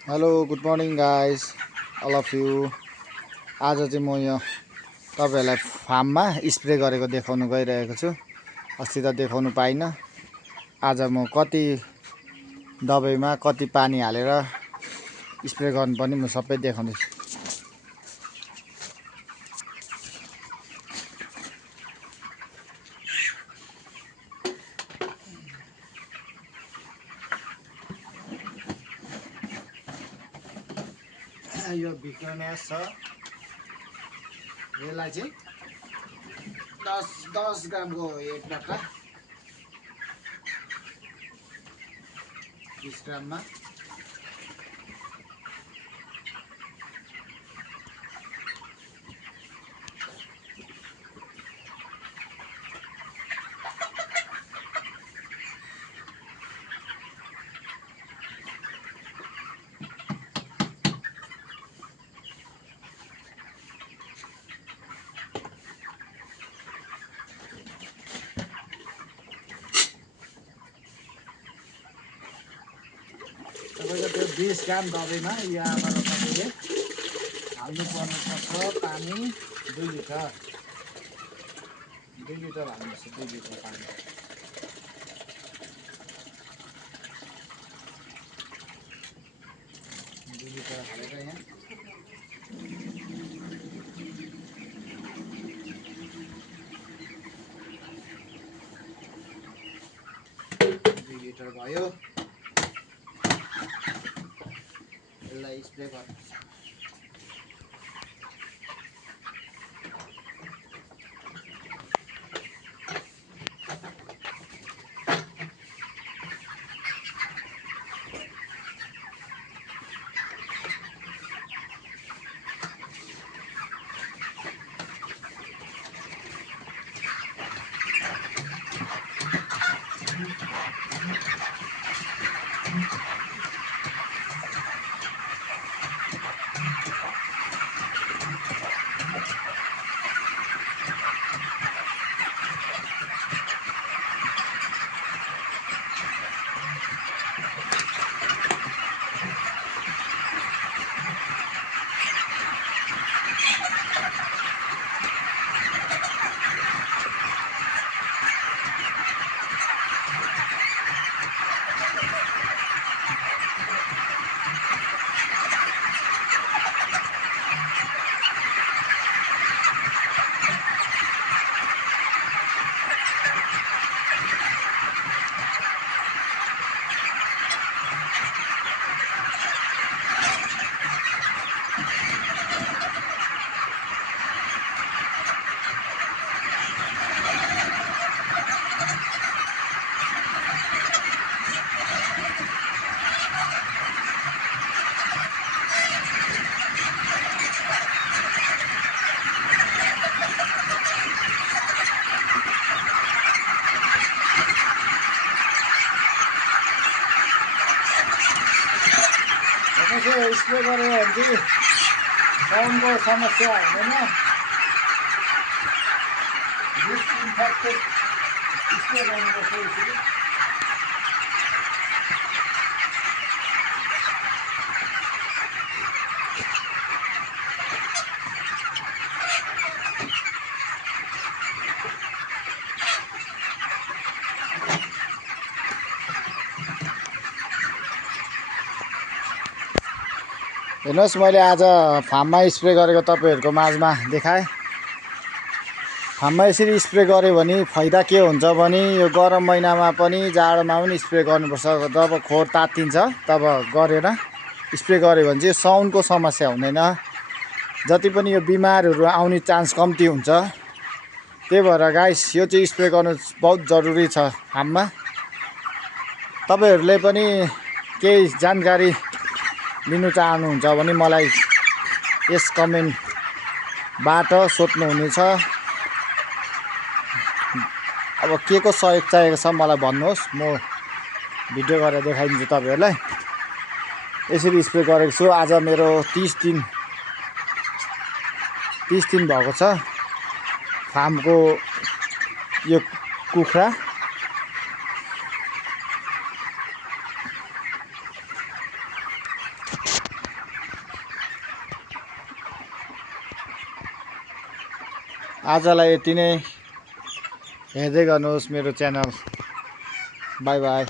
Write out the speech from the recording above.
Hello good morning guys all of you. आज चाहिँ म यहाँ तपाईँहरूलाई फार्ममा स्प्रे गरेको देखाउनु गइरहेको छु। अस्ति त देखाउनु पाइनँ। आज म कति दबाईमा कति पानी हालेर स्प्रे गर्नुपर्ने म सबै देखाउँदैछु। यो भिक्टोरियास छ, यसलाई चाहिँ 10 ग्रामको एक डब्बा 20 ग्राममा तपाईँको त्यो 20 ग्राम दबाईमा यहाँबाट तपाईँले हाल्नु पर्नुपर्छ पानी 2 लिटर। 2 लिटर हाल्नुहोस्, 2 लिटर पानी। 2 लिटर हालेर यहाँ 2 लिटर भयो। यसलाई स्प्रे गर्नुपर्छ। स्प्रे गरेर भने चाहिँ साउन्डको समस्या हुँदैन। डिसइन्फेक्टेड स्प्रे गर्नुपर्छ यसरी। हेर्नुहोस्, मैले आज फार्ममा स्प्रे गरेको तपाईँहरूको माझमा देखाएँ। फार्ममा यसरी स्प्रे गऱ्यो भने फाइदा के हुन्छ भने यो गरम महिनामा पनि जाडोमा पनि स्प्रे गर्नुपर्छ। जब खोर तात्तिन्छ तब गरेर स्प्रे गऱ्यो भने चाहिँ साउन्डको समस्या हुँदैन। जति पनि यो बिमारहरू आउने चान्स कम्ती हुन्छ। त्यही भएर गाइस यो चाहिँ स्प्रे गर्नु बहुत जरुरी छ फार्ममा। तपाईँहरूले पनि केही जानकारी लिनु चाहनुहुन्छ भने मलाई यस कमेन्टबाट सोध्नुहुनेछ। अब के को सहयोग चाहिएको छ मलाई भन्नुहोस्, म भिडियो गरेर देखाइदिन्छु तपाईँहरूलाई। यसरी स्प्रे गरेको छु। आज मेरो 30 दिन भएको छ फार्मको यो कुखुरा। आजलाई यति नै। हेर्दै गर्नुहोस् मेरो च्यानल। By by.